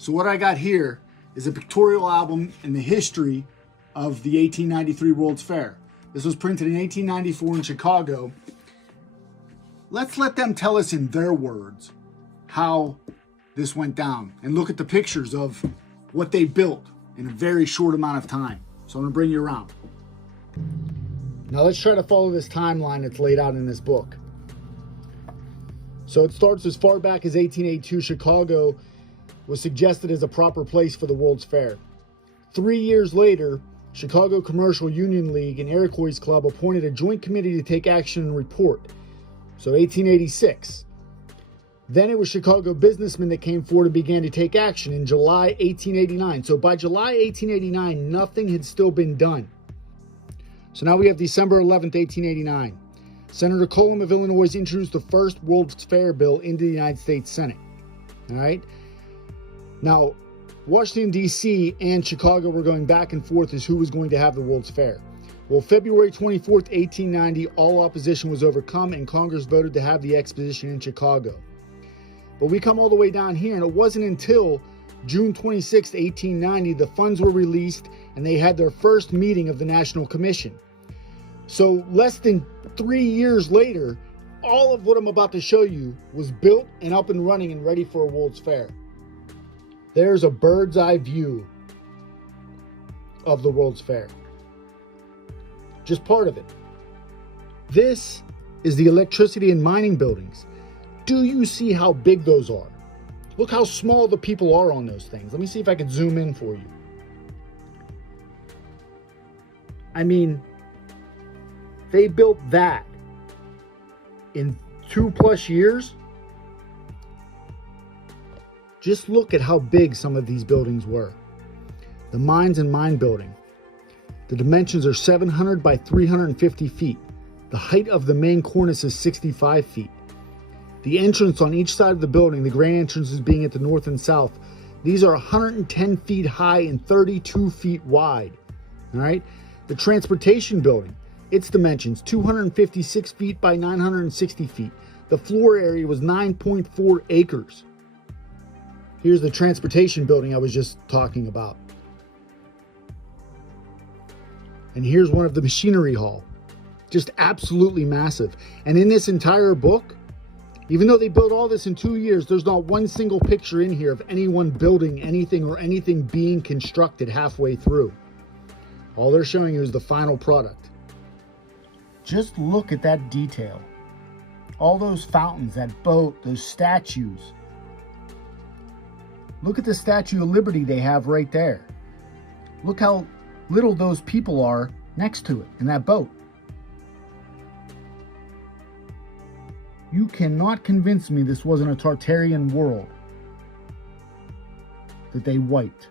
So what I got here is a pictorial album in the history of the 1893 World's Fair. This was printed in 1894 in Chicago. Let's let them tell us in their words how this went down, and look at the pictures of what they built in a very short amount of time. So I'm gonna bring you around. Now let's try to follow this timeline that's laid out in this book. So it starts as far back as 1882. Chicago was suggested as a proper place for the World's Fair. 3 years later, Chicago Commercial Union League and Iroquois Club appointed a joint committee to take action and report. So 1886. Then it was Chicago businessmen that came forward and began to take action in July 1889. So by July 1889, nothing had still been done. So now we have December 11th, 1889. Senator Cullum of Illinois introduced the first World's Fair bill into the United States Senate. All right. Now, Washington, D.C. and Chicago were going back and forth as who was going to have the World's Fair. Well, February 24th, 1890, all opposition was overcome and Congress voted to have the exposition in Chicago. But we come all the way down here, and it wasn't until June 26, 1890, the funds were released and they had their first meeting of the National Commission. So less than 3 years later, all of what I'm about to show you was built and up and running and ready for a World's Fair. There's a bird's eye view of the World's Fair. Just part of it. This is the electricity and mining buildings. Do you see how big those are? Look how small the people are on those things. Let me see if I can zoom in for you. I mean, they built that in 2+ years. Just look at how big some of these buildings were. The mines and mine building. The dimensions are 700 by 350 feet. The height of the main cornice is 65 feet. The entrance on each side of the building, the grand entrances being at the north and south, these are 110 feet high and 32 feet wide. All right. The transportation building, its dimensions, 256 feet by 960 feet. The floor area was 9.4 acres. Here's the transportation building I was just talking about. And here's one of the machinery hall. Just absolutely massive. And in this entire book, even though they built all this in 2 years, there's not one single picture in here of anyone building anything or anything being constructed halfway through. All they're showing you is the final product. Just look at that detail. All those fountains, that boat, those statues. Look at the Statue of Liberty they have right there. Look how little those people are next to it in that boat. You cannot convince me this wasn't a Tartarian world that they wiped.